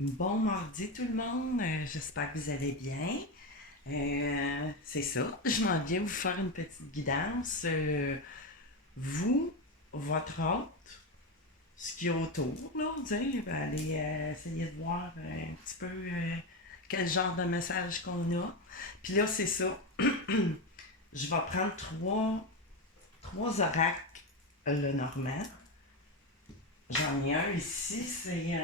Bon mardi tout le monde, j'espère que vous allez bien. C'est ça, je m'en viens vous faire une petite guidance. Vous, votre hôte, ce qu'il y a autour, là, tu sais, allez essayer de voir un petit peu quel genre de message qu'on a. Puis là, c'est ça, je vais prendre trois oracles le Normand. J'en ai un ici, c'est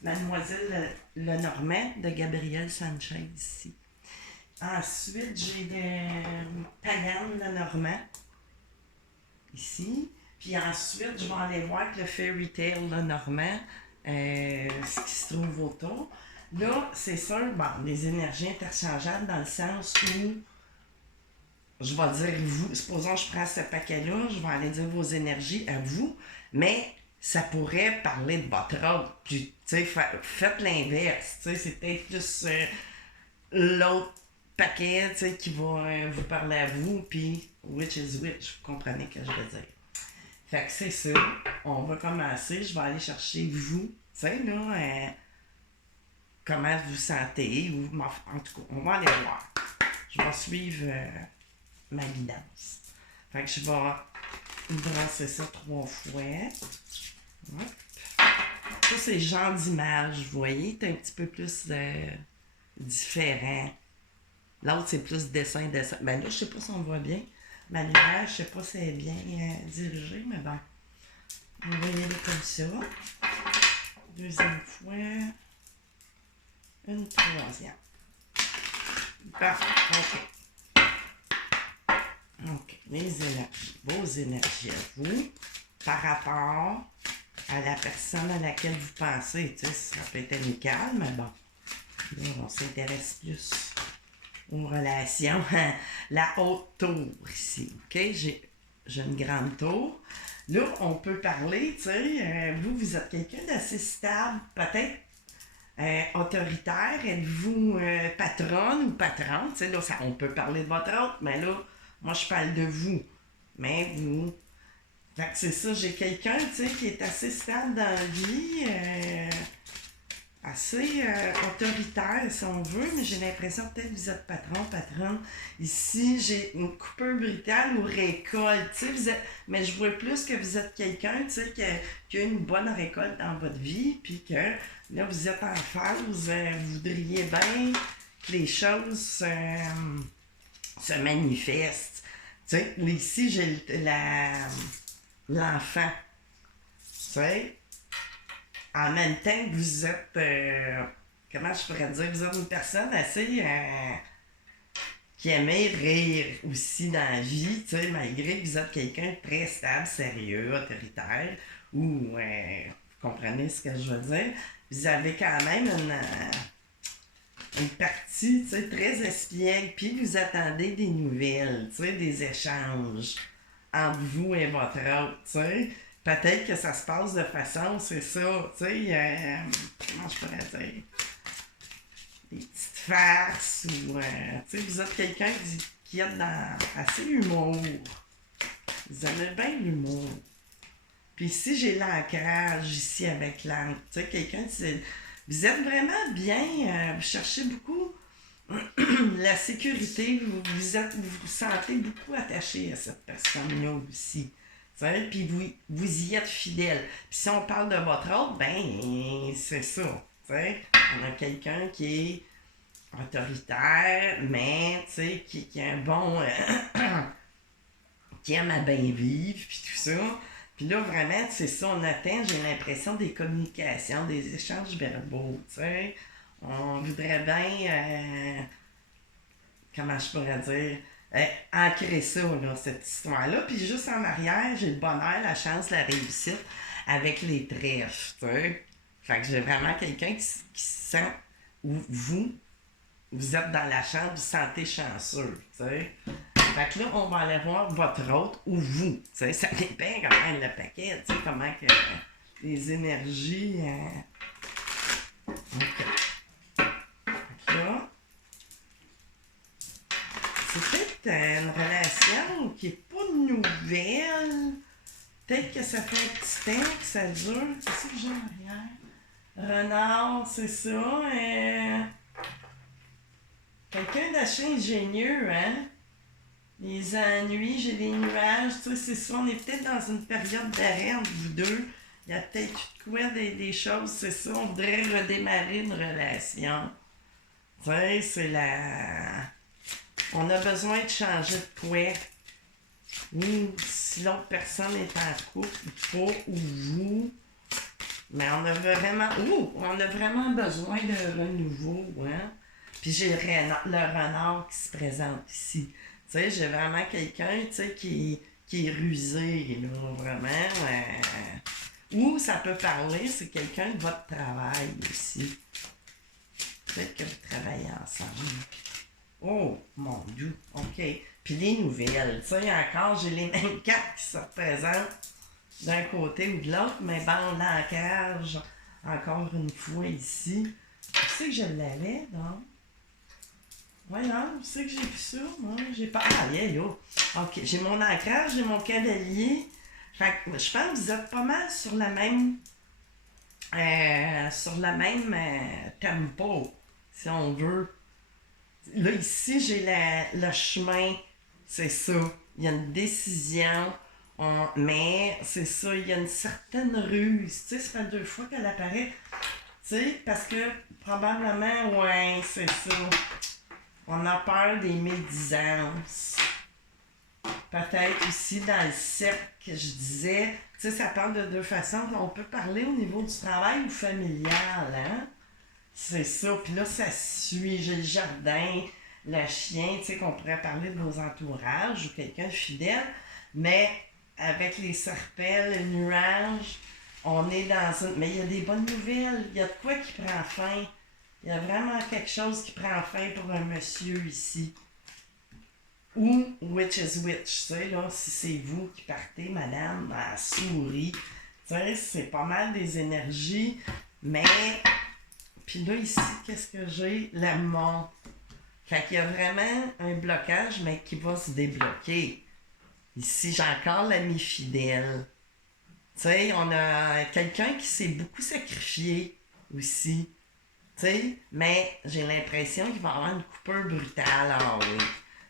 Mademoiselle Lenormand de Gabriel Sanchez ici. Ensuite, j'ai Pagane Lenormand ici. Puis ensuite, je vais aller voir le Fairy Tale Lenormand, ce qui se trouve autour. Là, c'est sûr, bon, des énergies interchangeables dans le sens où je vais dire vous, supposons que je prends ce paquet-là, je vais aller dire vos énergies à vous, mais ça pourrait parler de votre autre. Puis, tu sais, faites l'inverse. Tu sais, c'est peut-être plus l'autre paquet, tu sais, qui va vous parler à vous, puis which is which, vous comprenez ce que je veux dire. Fait que c'est ça. On va commencer. Je vais aller chercher vous. Tu sais, là, comment vous sentez, ou en tout cas, on va aller voir. Je vais suivre ma guidance. Fait que je vais brasser ça 3 fois. Hop. Ça, c'est le genre d'image, vous voyez, c'est un petit peu plus différent. L'autre, c'est plus dessin. Ben là, je sais pas si on voit bien. Ma lumière, je sais pas si elle est bien dirigée, mais bon. On va y aller comme ça. Deuxième fois. Une troisième. Bon, ok. Ok, les énergies, vos énergies à vous, par rapport à la personne à laquelle vous pensez. Tu sais, ça peut être amical, mais bon, là, on s'intéresse plus aux relations. La haute tour ici, ok? J'ai une grande tour. Là, on peut parler, tu sais, vous êtes quelqu'un d'assez stable, peut-être autoritaire, êtes-vous patronne ou patron? Tu sais, là, on peut parler de votre autre, mais là, moi, je parle de vous. Mais vous. Fait que c'est ça, j'ai quelqu'un, tu sais, qui est assez stable dans la vie, assez autoritaire, si on veut, mais j'ai l'impression que peut-être vous êtes patronne. Ici, j'ai une coupure brutale ou récolte, tu sais, mais je vois plus que vous êtes quelqu'un, tu sais, qui a une bonne récolte dans votre vie, puis que là, vous êtes en phase, vous voudriez bien que les choses se manifestent. Tu sais, ici, j'ai l'enfant. Tu sais, en même temps que vous êtes, comment je pourrais dire, vous êtes une personne assez qui aimait rire aussi dans la vie, tu sais, malgré que vous êtes quelqu'un de très stable, sérieux, autoritaire, ou, vous comprenez ce que je veux dire, vous avez quand même une partie, tu sais, très espiègle, puis vous attendez des nouvelles, tu sais, des échanges entre vous et votre autre, tu sais. Peut-être que ça se passe de façon, c'est ça, tu sais, comment je pourrais dire, des petites farces, ou, tu sais, vous êtes quelqu'un qui est dans assez l'humour. Vous aimez bien l'humour. Puis ici, j'ai l'ancrage ici avec l'encre. Tu sais, quelqu'un, vous êtes vraiment bien, vous cherchez beaucoup la sécurité, vous sentez beaucoup attaché à cette personne-là aussi. Puis vous y êtes fidèle. Puis si on parle de votre autre, ben, c'est ça. T'sais. On a quelqu'un qui est autoritaire, mais qui a un bon. Qui aime à bien vivre, puis tout ça. Puis là, vraiment, c'est ça, on atteint, j'ai l'impression, des communications, des échanges verbaux, tu sais. On voudrait bien, comment je pourrais dire, ancrer ça, là, cette histoire-là. Puis juste en arrière, j'ai le bonheur, la chance, la réussite avec les trèfles, tu sais. Fait que j'ai vraiment quelqu'un qui sent, où vous êtes dans la chance, vous sentez chanceux, tu sais. Fait que là, on va aller voir votre autre ou vous. Tu sais, ça dépend quand même le paquet, tu sais, comment que les énergies. OK. Fait que là, c'est peut-être une relation qui n'est pas nouvelle. Peut-être que ça fait un petit temps que ça dure. C'est ça que j'ai en arrière. Renard, c'est ça. Quelqu'un d'assez ingénieux, hein? Les ennuis, j'ai des nuages, tu sais, c'est ça. On est peut-être dans une période d'arrêt entre vous deux. Il y a peut-être eu de quoi des choses, c'est ça. On voudrait redémarrer une relation. Tu sais, c'est la. On a besoin de changer de quoi. Ou si l'autre personne est en couple, ou pas, ou vous. Mais on a vraiment besoin de renouveau, hein? Puis j'ai le renard qui se présente ici. Tu sais, j'ai vraiment quelqu'un, tu sais, qui est rusé, là, vraiment. Ou ça peut parler, c'est quelqu'un de votre travail aussi. Peut-être que vous travaillez ensemble. Oh, mon Dieu, OK. Puis les nouvelles, tu sais, encore, j'ai les mêmes cartes qui se représentent d'un côté ou de l'autre, mais bande d'ancrage, encore une fois ici. Tu sais que je l'avais, donc. Ouais, non, tu sais que j'ai vu ça, moi, j'ai pas. Ah, yeah, là. OK, j'ai mon ancrage, j'ai mon cavalier. Fait que je pense que vous êtes pas mal sur la même. Tempo, si on veut. Là, ici, j'ai le chemin, c'est ça. Il y a une décision, mais c'est ça, il y a une certaine ruse. Tu sais, ça fait 2 fois qu'elle apparaît. Tu sais, parce que probablement, ouais, c'est ça. On a peur des médisances. Peut-être aussi dans le cercle que je disais, tu sais, ça parle de 2 façons. On peut parler au niveau du travail ou familial, hein? C'est ça. Puis là, ça suit. J'ai le jardin, le chien, tu sais, qu'on pourrait parler de nos entourages ou quelqu'un de fidèle. Mais avec les serpents, le nuage, on est dans une. Mais il y a des bonnes nouvelles. Il y a de quoi qui prend fin. Il y a vraiment quelque chose qui prend fin pour un monsieur ici. Ou which is which, tu sais, là, si c'est vous qui partez, madame, à souris. Tu sais, c'est pas mal des énergies, mais. Puis là, ici, qu'est-ce que j'ai? L'amour. Fait qu'il y a vraiment un blocage, mais qui va se débloquer. Ici, j'ai encore l'ami fidèle. Tu sais, on a quelqu'un qui s'est beaucoup sacrifié aussi. Tu sais, mais j'ai l'impression qu'il va y avoir une coupure brutale. Ah oui. Tu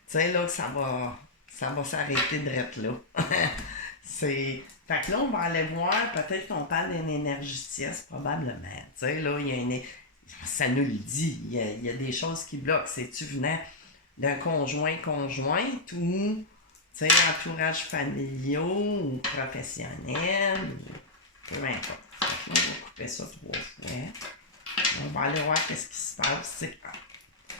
sais, là, ça va s'arrêter de être là. C'est. Fait que là, on va aller voir, peut-être qu'on parle d'une énergie tièce, probablement. Tu sais, là, il y a une. Ça nous le dit. Il y a des choses qui bloquent. C'est-tu venant d'un conjointe ou, tu sais, entourage familial ou professionnel ou peu importe. Fait que là, on va couper ça 3 fois. On va aller voir qu'est-ce qui se passe. Tu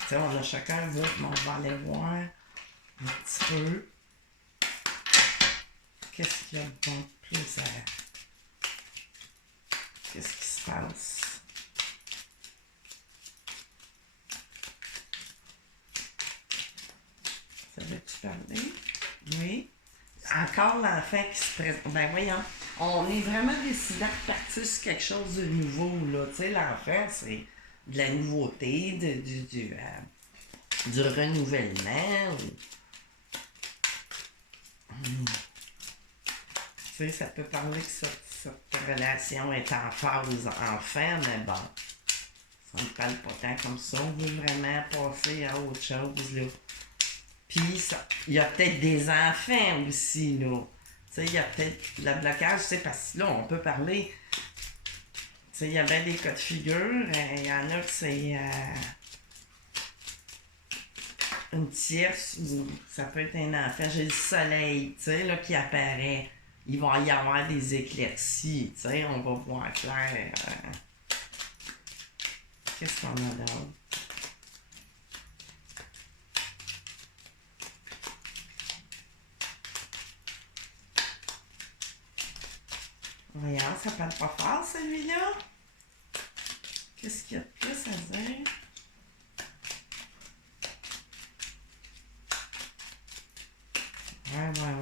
sais, on a chacun un vote, mais on va aller voir un petit peu qu'est-ce qu'il y a de bon plus à. Qu'est-ce qui se passe? Ça veut-tu parler? Oui. Encore l'enfant qui se présente. Ben voyons, on est vraiment décidé de partir sur quelque chose de nouveau, là. Tu sais, l'enfant, c'est de la nouveauté, du renouvellement. Tu sais, ça peut parler que cette relation est en phase enfant, mais bon, ça ne parle pas tant comme ça. On veut vraiment passer à autre chose, là. Puis, il y a peut-être des enfants aussi, là. Tu sais, il y a peut-être le blocage, tu sais, parce que là, on peut parler. Tu sais, il y a bien des cas de figure. Il y en a que c'est une tierce ou ça peut être un enfant. J'ai le soleil, tu sais, là, qui apparaît. Il va y avoir des éclaircies, tu sais, on va voir clair. Qu'est-ce qu'on a d'autre? Voyons, ça parle pas fort celui-là. Qu'est-ce qu'il y a de plus à dire?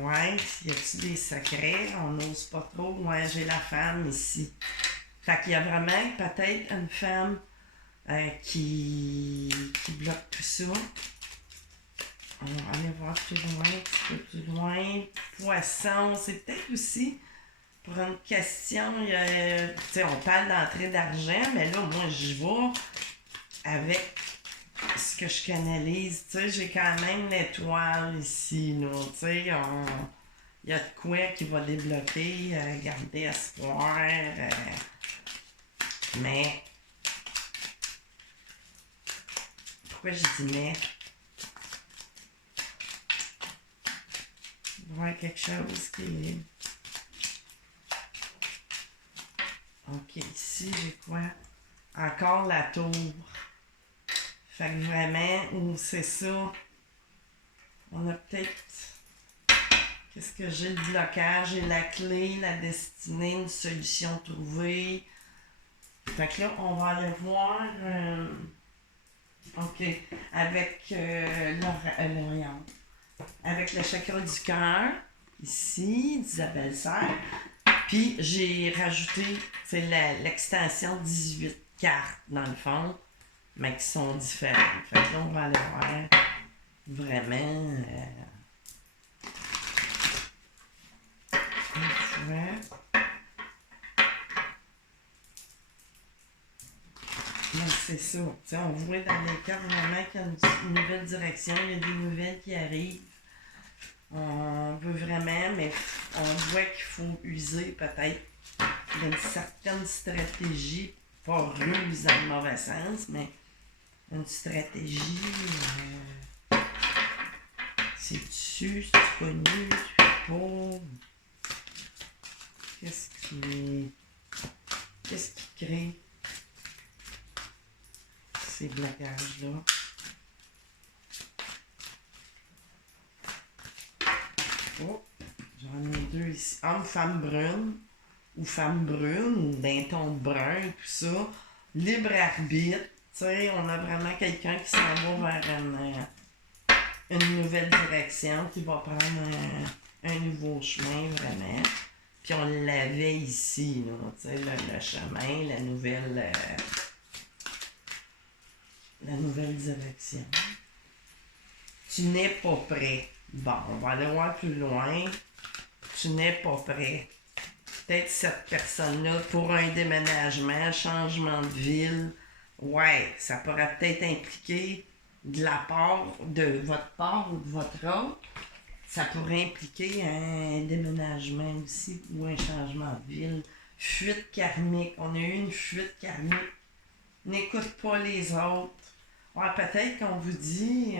Ouais. Y a-t-il des secrets? On n'ose pas trop. Ouais, j'ai la femme ici. Fait qu'il y a vraiment peut-être une femme qui bloque tout ça. On va aller voir plus loin, un petit peu plus loin. Poisson, c'est peut-être aussi pour une question, tu sais, on parle d'entrée d'argent, mais là, moi, je vais avec ce que je canalise. Tu sais, j'ai quand même l'étoile ici, là. Tu sais, il y a de quoi qui va débloquer, garder espoir. Mais, pourquoi je dis mais? Il va y avoir quelque chose qui est... Ok, ici, j'ai quoi? Encore la tour. Fait que vraiment, ou c'est ça, on a peut-être... Qu'est-ce que j'ai? Le blocage, j'ai la clé, la destinée, une solution trouvée. Fait que là, on va aller voir... ok, avec l'Orient. Avec le chakra du cœur, ici, d'Isabelle Serre. Puis j'ai rajouté, c'est l'extension 18 cartes, dans le fond, mais qui sont différentes. Fait que là, on va aller voir vraiment... une fois. Donc, c'est ça. T'sais, on voit dans les cartes vraiment qu'il y a une nouvelle direction, il y a des nouvelles qui arrivent. On veut vraiment, mais on voit qu'il faut user peut-être d'une certaine stratégie, pas ruse dans le mauvais sens, mais une stratégie. C'est-tu, c'est connu, c'est pas. Qu'est-ce qui crée ces blocages-là? Oh, j'en ai deux ici. Homme, femme brune, ou femme brune, d'un ton brun, tout ça. Libre arbitre. Tu sais, on a vraiment quelqu'un qui s'en va vers une nouvelle direction, qui va prendre un nouveau chemin, vraiment. Puis on l'avait ici, là, tu sais, le chemin, la nouvelle direction. Tu n'es pas prêt. Bon, on va aller voir plus loin. Tu n'es pas prêt. Peut-être cette personne-là, pour un déménagement, changement de ville, ouais, ça pourrait peut-être impliquer de votre part ou de votre autre. Ça pourrait impliquer un déménagement aussi ou un changement de ville. Fuite karmique. On a eu une fuite karmique. N'écoute pas les autres. Ouais, peut-être qu'on vous dit...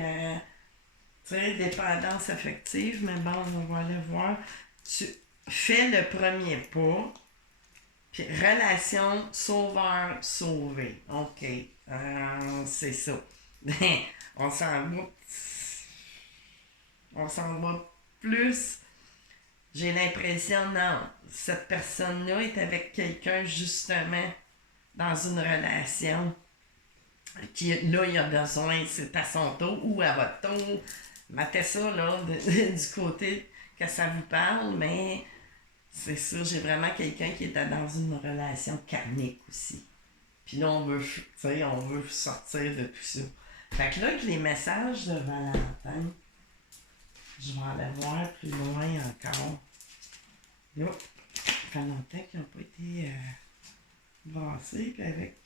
tu sais, dépendance affective, mais bon, on va aller voir. Tu fais le premier pas, puis relation sauveur-sauvé. OK, c'est ça. on s'en va... On s'en va plus. J'ai l'impression, non, cette personne-là est avec quelqu'un, justement, dans une relation qui, là, il a besoin, c'est à son tour ou à votre tour. Mettez ça, là, du côté que ça vous parle, mais c'est ça, j'ai vraiment quelqu'un qui est dans une relation karmique aussi. Puis là, on veut sortir de tout ça. Fait que là, avec les messages de Valentin, je vais aller voir plus loin encore. Là, Valentin qui n'a pas été brassé, puis avec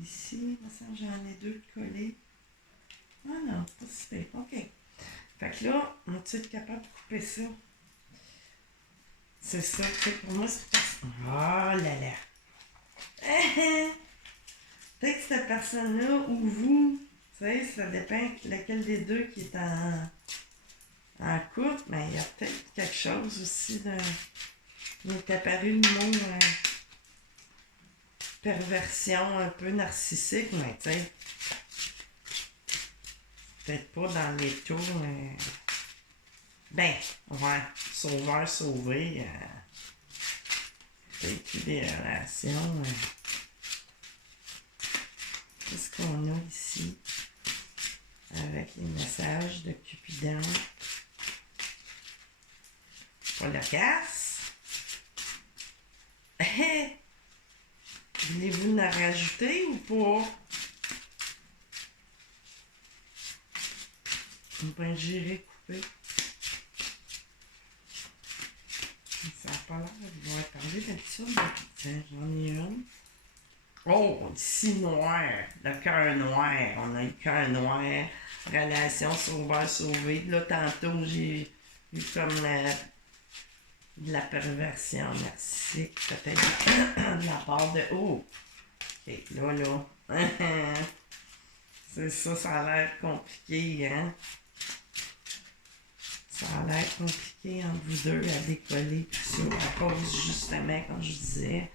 ici, il me semble que j'en ai deux de collés. Ah non, pas si pire. OK. Fait que là, on va être capable de couper ça. C'est ça, tu sais, pour moi, c'est pas... Oh là là! Peut-être que cette personne-là, ou vous, tu sais, ça dépend lequel des deux qui est en couple, mais il y a peut-être quelque chose aussi de... Il m'est apparu le mot perversion un peu narcissique, mais tu sais, peut-être pas dans les tours, mais... Ben, ouais, sauveur, sauvé, peut-être des relations... Qu'est-ce qu'on a ici? Avec les messages de Cupidon. Pas la casse. Voulez-vous en rajouter ou pas? On peut gérer couper. Ça pas l'air de vouloir parler d'habitude. Tiens, j'en ai une. Oh, ici noir, le cœur noir. On a le cœur noir, relation sauveur-sauvé. Là, tantôt, j'ai eu comme de la perversion narcissique, peut-être de la part de. Oh! Ok, là. C'est ça, ça a l'air compliqué, hein? Ça a l'air compliqué entre vous deux à décoller tout ça, à cause, justement, comme je disais.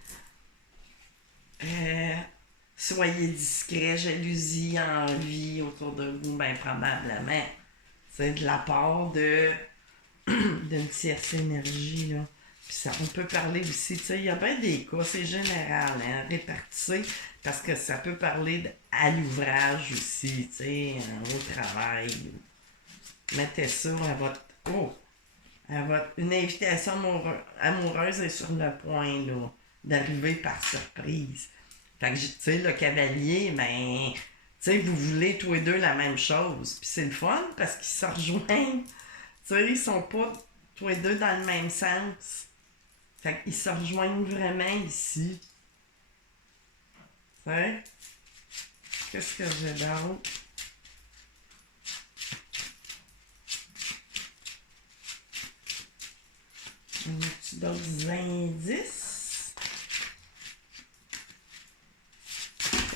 Soyez discret, jalousie, envie autour de vous, bien probablement. C'est de la part d'une tierce énergie, là. Puis ça, on peut parler aussi, tu sais, il y a bien des cas, c'est général, hein, répartissez, parce que ça peut parler à l'ouvrage aussi, tu sais, au travail. Mettez ça à votre... Oh! Une invitation amoureuse est sur le point, là, d'arriver par surprise. Fait que, tu sais, le cavalier, ben, tu sais, vous voulez tous les deux la même chose. Puis c'est le fun parce qu'ils se rejoignent. Tu sais, ils sont pas tous les deux dans le même sens. Fait qu'ils se rejoignent vraiment ici. Tu sais? Qu'est-ce que j'ai d'autre? As-tu d'autres indices?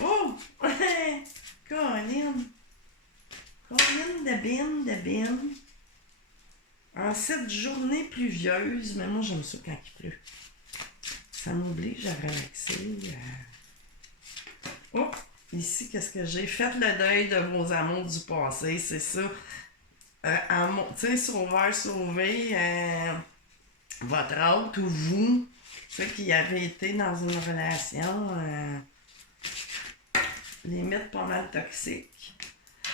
Oh! Colin! Colin de bin. En cette journée pluvieuse, mais moi j'aime ça quand il pleut. Ça m'oblige à relaxer. Oh! Ici, qu'est-ce que j'ai? Faites le deuil de vos amours du passé, c'est ça. Tu sais, sauveur, sauvé, votre autre ou vous, ceux qui avez été dans une relation limite pas mal toxique.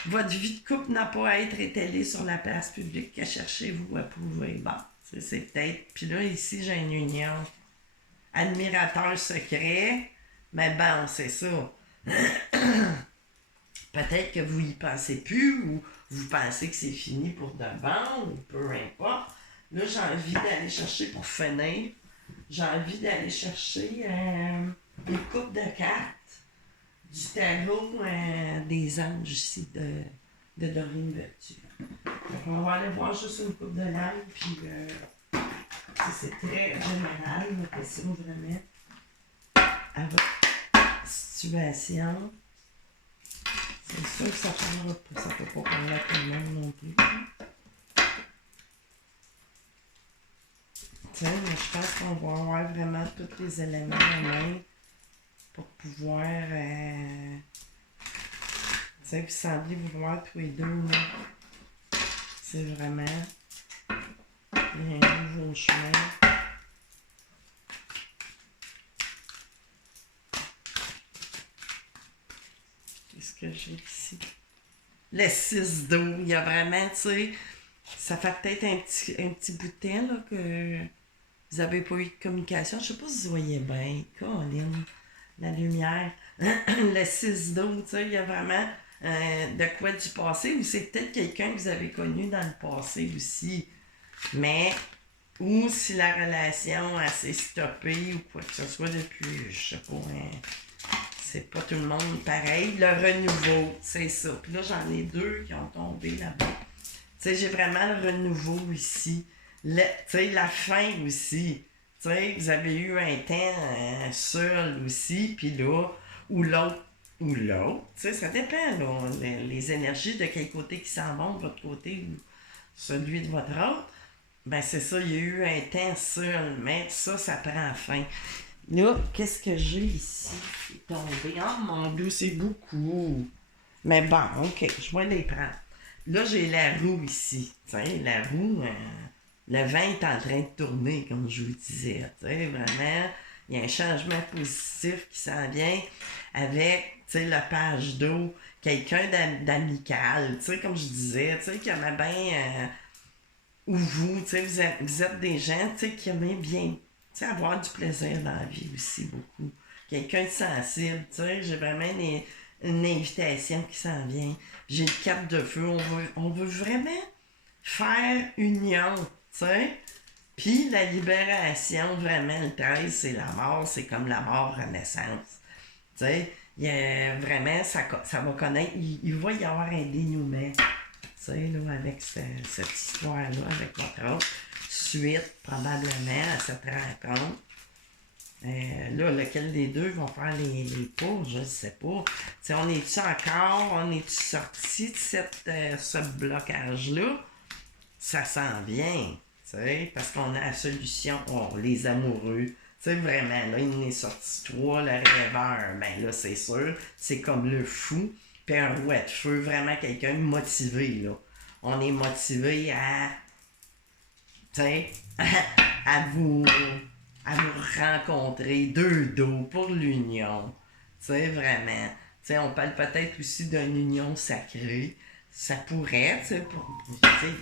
Votre vie de couple n'a pas à être étalée sur la place publique. Que cherchez-vous à prouver? Bon, c'est peut-être... Puis là, ici, j'ai une union. Admirateur secret. Mais bon, c'est ça. Peut-être que vous y pensez plus ou vous pensez que c'est fini pour de bon ou peu importe. Là, j'ai envie d'aller chercher pour finir. J'ai envie d'aller chercher une coupe de cartes du tarot des anges ici de Dorine Vertu. On va aller voir juste une coupe de langue, puis c'est très général, mais c'est vraiment à votre situation. C'est sûr que ça ne peut pas parler à tout le monde non plus. Tiens, mais je pense qu'on va avoir vraiment tous les éléments en main pour pouvoir, tu sais, vous semblez vouloir tous les deux, là. C'est vraiment un nouveau chemin. Qu'est-ce que j'ai ici? Le 6 d'eau, il y a vraiment, tu sais, ça fait peut-être un petit bout de temps, là, que vous n'avez pas eu de communication. Je sais pas si vous voyez bien. Colin, la lumière. Le 6 d'eau, tu sais, il y a vraiment de quoi du passé. Ou c'est peut-être quelqu'un que vous avez connu dans le passé aussi. Mais, ou si la relation s'est stoppée ou quoi que ce soit depuis, je sais pas, c'est pas tout le monde pareil. Le renouveau, c'est ça. Puis là, j'en ai deux qui ont tombé là-bas. Tu sais, j'ai vraiment le renouveau ici. Tu sais, la fin aussi. Tu sais, vous avez eu un temps seul aussi, puis là, ou l'autre. Tu sais, ça dépend, là, les énergies de quel côté qui s'en vont, de votre côté ou celui de votre autre. Ben, c'est ça, il y a eu un temps seul, mais ça prend fin. Là, qu'est-ce que j'ai ici qui est tombé? Oh mon Dieu, c'est beaucoup. Mais bon, ok, je vais les prendre. Là, j'ai la roue ici. Tu sais, la roue, le vent est en train de tourner, comme je vous disais. Tu sais, vraiment, il y a un changement positif qui s'en vient avec, tu sais, le page d'eau, quelqu'un d'amical. Tu sais, comme je disais, tu sais, qui aimait bien, ou vous, tu sais, vous êtes des gens, tu sais, qui aimaient bien, tu sais, avoir du plaisir dans la vie aussi, beaucoup. Quelqu'un de sensible, tu sais, j'ai vraiment une invitation qui s'en vient. J'ai une carte de feu. On veut vraiment faire union, tu sais. Puis la libération, vraiment, le 13, c'est la mort, c'est comme la mort renaissance. Tu sais, vraiment, ça va connaître, il va y avoir un dénouement. Tu sais, là, avec cette histoire-là, avec votre autre suite, probablement, à cette rencontre. Là, lequel des deux vont faire les pots, je ne sais pas. T'sais, on est-tu sorti de ce blocage-là? Ça s'en vient, parce qu'on a la solution, les amoureux. Tu sais, vraiment, là, il en est sorti trois, le rêveur, ben là, c'est sûr, c'est comme le fou, puis un roi de feu, vraiment quelqu'un de motivé, là. On est motivé à, tu sais, à vous rencontrer deux dos pour l'union. Tu sais, vraiment. Tu sais, on parle peut-être aussi d'une union sacrée. Ça pourrait, tu sais,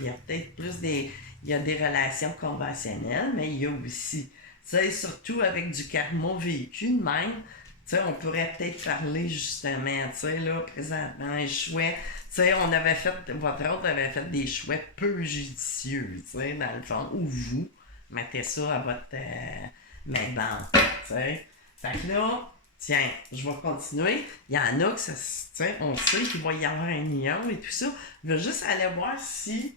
il y a peut-être plus il y a des relations conventionnelles, mais il y a aussi, tu sais, surtout avec du karma vécu de même, tu sais, on pourrait peut-être parler justement, tu sais, là, présentement, un choix, tu sais, votre autre avait fait des choix peu judicieux, tu sais, dans le fond, ou vous mettez ça à votre main, tu sais. Fait que là, tiens, je vais continuer. Il y en a que ça, tu sais, on sait qu'il va y avoir un union et tout ça. Je veux juste aller voir si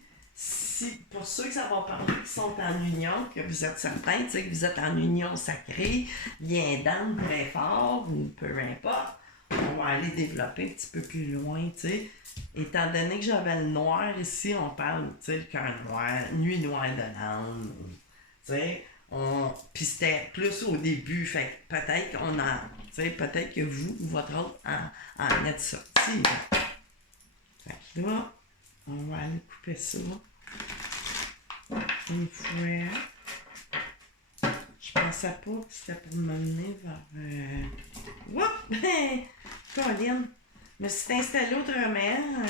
pour ceux que ça va parler qui sont en union, que vous êtes certains, tu sais, que vous êtes en union sacrée, lien d'âme très fort, ou peu importe, on va aller développer un petit peu plus loin, tu sais. Étant donné que j'avais le noir ici, on parle, tu sais, le cœur noir, nuit noire de l'âme, tu sais. Puis c'était plus au début, fait que peut-être qu'on a, tu sais, peut-être que vous ou votre autre en êtes sorti. Fait que là, on va aller couper ça. Une fois. Je pensais pas que c'était pour m'amener vers. Woup! Colline! Je me suis installée autrement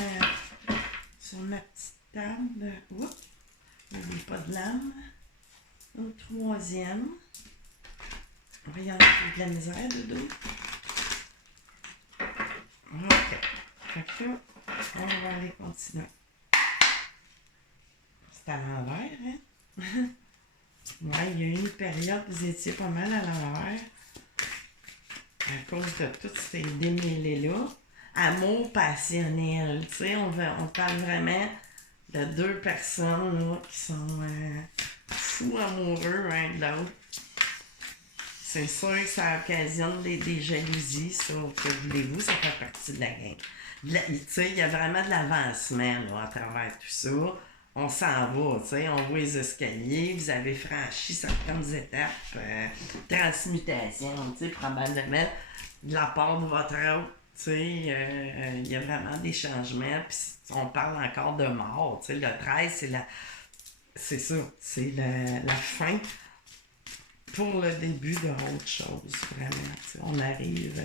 sur ma petite table. Oups! N'oublie pas de lame. Au troisième. Regarde, il y a de la misère, Dodo. Ok. Fait que là, on va aller continuer. C'est à l'envers, hein? Ouais, il y a eu une période où vous étiez pas mal à l'envers. À cause de tout ces démêlés-là. Amour passionnel. Tu sais, on parle vraiment de deux personnes là, qui sont fous amoureux l'un de l'autre. C'est sûr que ça occasionne des jalousies, ça, que voulez-vous, ça fait partie de la game. Tu sais, il y a vraiment de l'avancement là, à travers tout ça. On s'en va, tu sais, on voit les escaliers, vous avez franchi certaines étapes, transmutation, tu sais, probablement de la part de votre autre, tu sais, il y a vraiment des changements, puis on parle encore de mort, tu sais, le 13, c'est ça, c'est la fin pour le début de autre chose, vraiment, tu sais, on arrive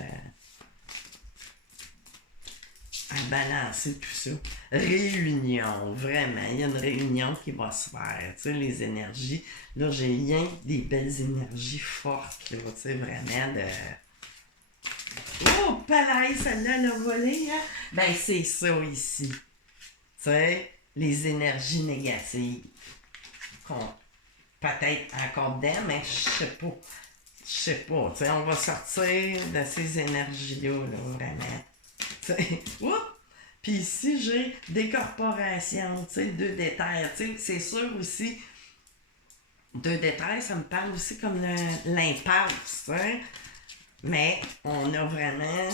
à balancer tout ça. Réunion, vraiment. Il y a une réunion qui va se faire. Tu sais, les énergies. Là, j'ai rien des belles énergies fortes, là, tu sais, vraiment de. Oh, pareil, celle-là, elle a volé, hein? Ben, c'est ça ici. Tu sais, les énergies négatives. Qu'on peut-être encore dedans, mais je sais pas. Je sais pas. Tu sais, on va sortir de ces énergies-là, là, vraiment. Oups! Puis ici, j'ai des corporations, tu sais, deux d'éther. Tu sais, c'est sûr aussi, deux d'éther, ça me parle aussi comme l'impasse, hein? Mais on a vraiment,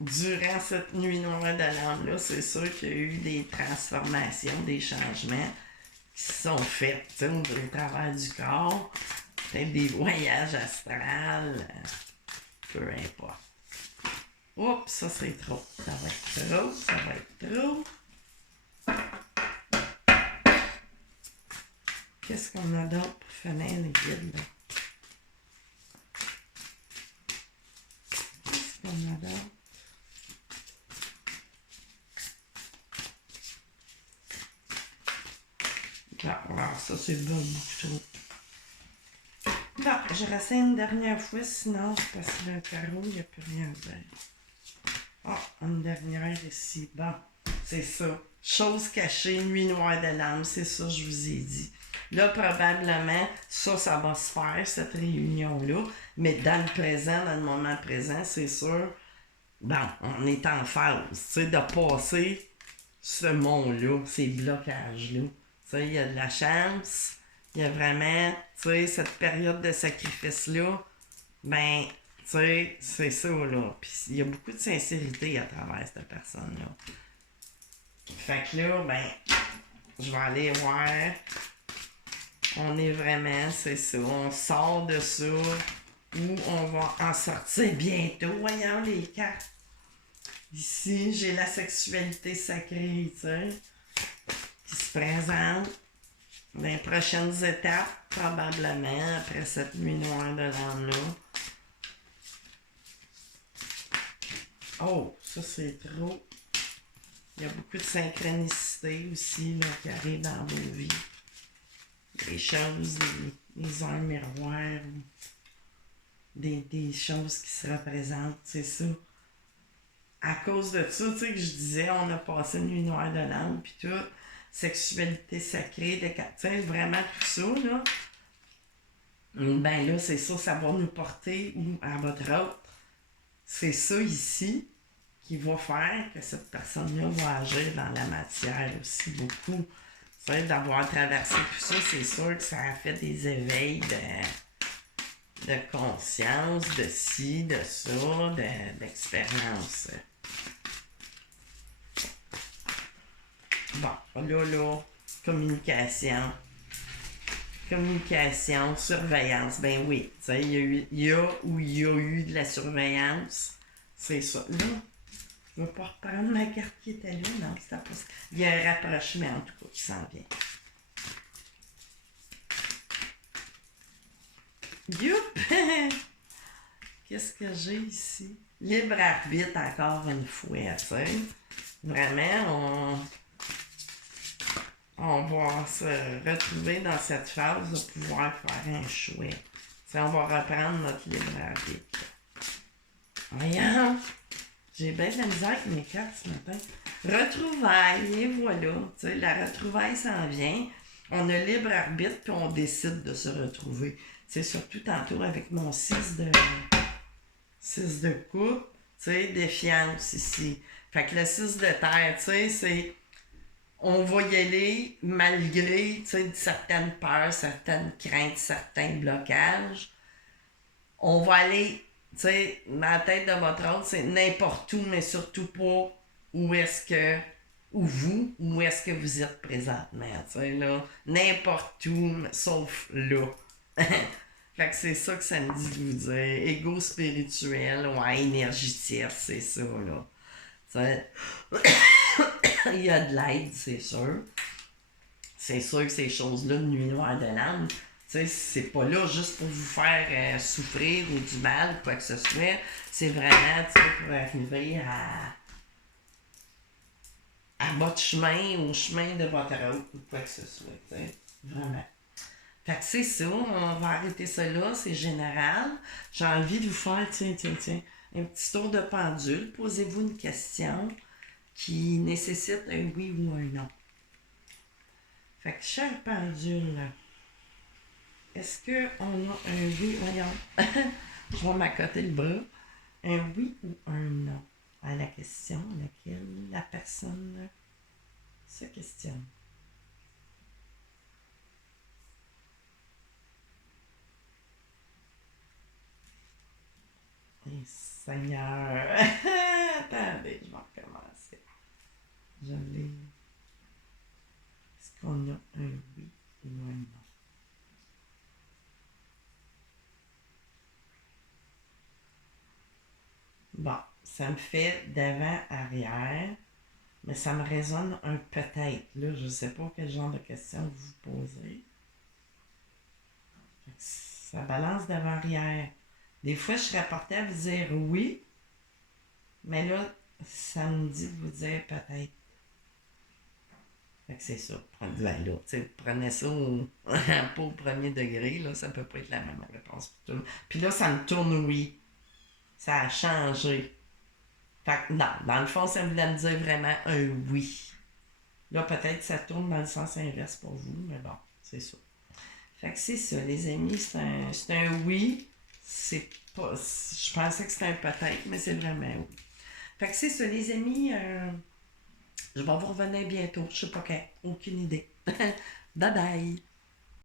durant cette nuit noire de l'âme-là, c'est sûr qu'il y a eu des transformations, des changements qui se sont faits, tu sais, au travers du corps, peut-être des voyages astrales, peu importe. Oups, ça c'est trop. Ça va être trop, ça va être trop. Qu'est-ce qu'on a d'autre pour finir le guide, là? Qu'est-ce qu'on a d'autre? Bon, alors ça c'est bon, beaucoup trop. Bon, je ressaye une dernière fois, sinon c'est parce que le tarot, il n'y a plus rien à dire. Ah, une dernière ici. Bon, c'est ça. Chose cachée, nuit noire de l'âme, c'est ça, je vous ai dit. Là, probablement, ça va se faire, cette réunion-là. Mais dans le présent, dans le moment présent, c'est sûr, bon, on est en phase, tu sais, de passer ce mont-là, ces blocages-là. Tu sais, il y a de la chance, il y a vraiment, tu sais, cette période de sacrifice-là, ben, tu sais, c'est ça, là. Puis il y a beaucoup de sincérité à travers cette personne-là. Fait que là, ben, je vais aller voir. On est vraiment, c'est ça, on sort de ça, ou on va en sortir bientôt. Voyons les cartes. Ici, j'ai la sexualité sacrée, tu sais, qui se présente dans les prochaines étapes, probablement, après cette nuit noire de l'âme-là. Oh, ça c'est trop. Il y a beaucoup de synchronicité aussi là, qui arrivent dans vos vies. Des choses, des heures miroirs, des choses qui se représentent, c'est ça. À cause de ça, tu sais, que je disais, on a passé une nuit noire de l'âme, puis tout, sexualité sacrée, tu sais, vraiment tout ça, là. Ben là, c'est ça, ça va nous porter où à votre autre. C'est ça ici qui va faire que cette personne-là va agir dans la matière aussi beaucoup. Tu sais, d'avoir traversé tout ça, c'est sûr que ça a fait des éveils de conscience, de ci, de ça, d'expérience. Bon, là, communication. Communication, surveillance. Ben oui, tu sais, il y a eu de la surveillance. C'est ça. Là, je ne vais pas reprendre ma carte qui était là. Non, c'était pas ça. Il y a un rapprochement, en tout cas, qui s'en vient. Youp! Qu'est-ce que j'ai ici? Libre arbitre, encore une fois, tu sais. Vraiment, on va se retrouver dans cette phase de pouvoir faire un choix. T'sais, on va reprendre notre libre arbitre. Voyons! J'ai bien de la misère avec mes cartes ce matin. Retrouvailles, et voilà. T'sais, la retrouvaille s'en vient. On a libre arbitre, puis on décide de se retrouver. C'est surtout tantôt avec mon 6 de coupe, tu sais, défiance ici. Fait que le 6 de terre, tu sais, c'est... On va y aller malgré, tu sais, certaines peurs, certaines craintes, certains blocages. On va aller, tu sais, dans la tête de votre autre, c'est n'importe où, mais surtout pas où est-ce que vous êtes présentement, tu sais, là. N'importe où, sauf là. Fait que c'est ça que ça me dit de vous dire. Égo spirituel, ouais, énergétique, c'est ça, là. T'sais, il y a de l'aide, c'est sûr. C'est sûr que ces choses-là, de nuit noire de l'âme, c'est pas là juste pour vous faire souffrir ou du mal, quoi que ce soit. C'est vraiment pour arriver à votre chemin, au chemin de votre route, ou quoi que ce soit. T'sais. Vraiment. Fait que c'est ça, on va arrêter ça là, c'est général. J'ai envie de vous faire, tiens, un petit tour de pendule. Posez-vous une question qui nécessite un oui ou un non. Fait que, cher pendule, est-ce qu'on a un oui, voyons, je vais m'accoter le bras, un oui ou un non à la question à laquelle la personne se questionne. Et Seigneur, attendez, je vais recommencer. Je l'ai. Est-ce qu'on a un oui ou un non? Bon, ça me fait d'avant-arrière, mais ça me résonne un peut-être. Là, je ne sais pas quel genre de questions vous posez. Ça balance d'avant-arrière. Des fois, je serais portée à vous dire oui, mais là, ça me dit de vous dire peut-être. Fait que c'est ça. Ben là, prenez ça pas au premier degré, là, ça peut pas être la même réponse pour tout le monde. Puis là, ça me tourne oui. Ça a changé. Fait que non, dans le fond, ça voulait me dire vraiment un oui. Là, peut-être que ça tourne dans le sens inverse pour vous, mais bon, c'est ça. Fait que c'est ça, les amis, c'est un oui. C'est pas. Je pensais que c'était un peut-être, mais c'est vraiment oui. Fait que c'est ça, les amis. Je vais vous revenir bientôt. Je sais pas quand. Aucune idée. Bye bye.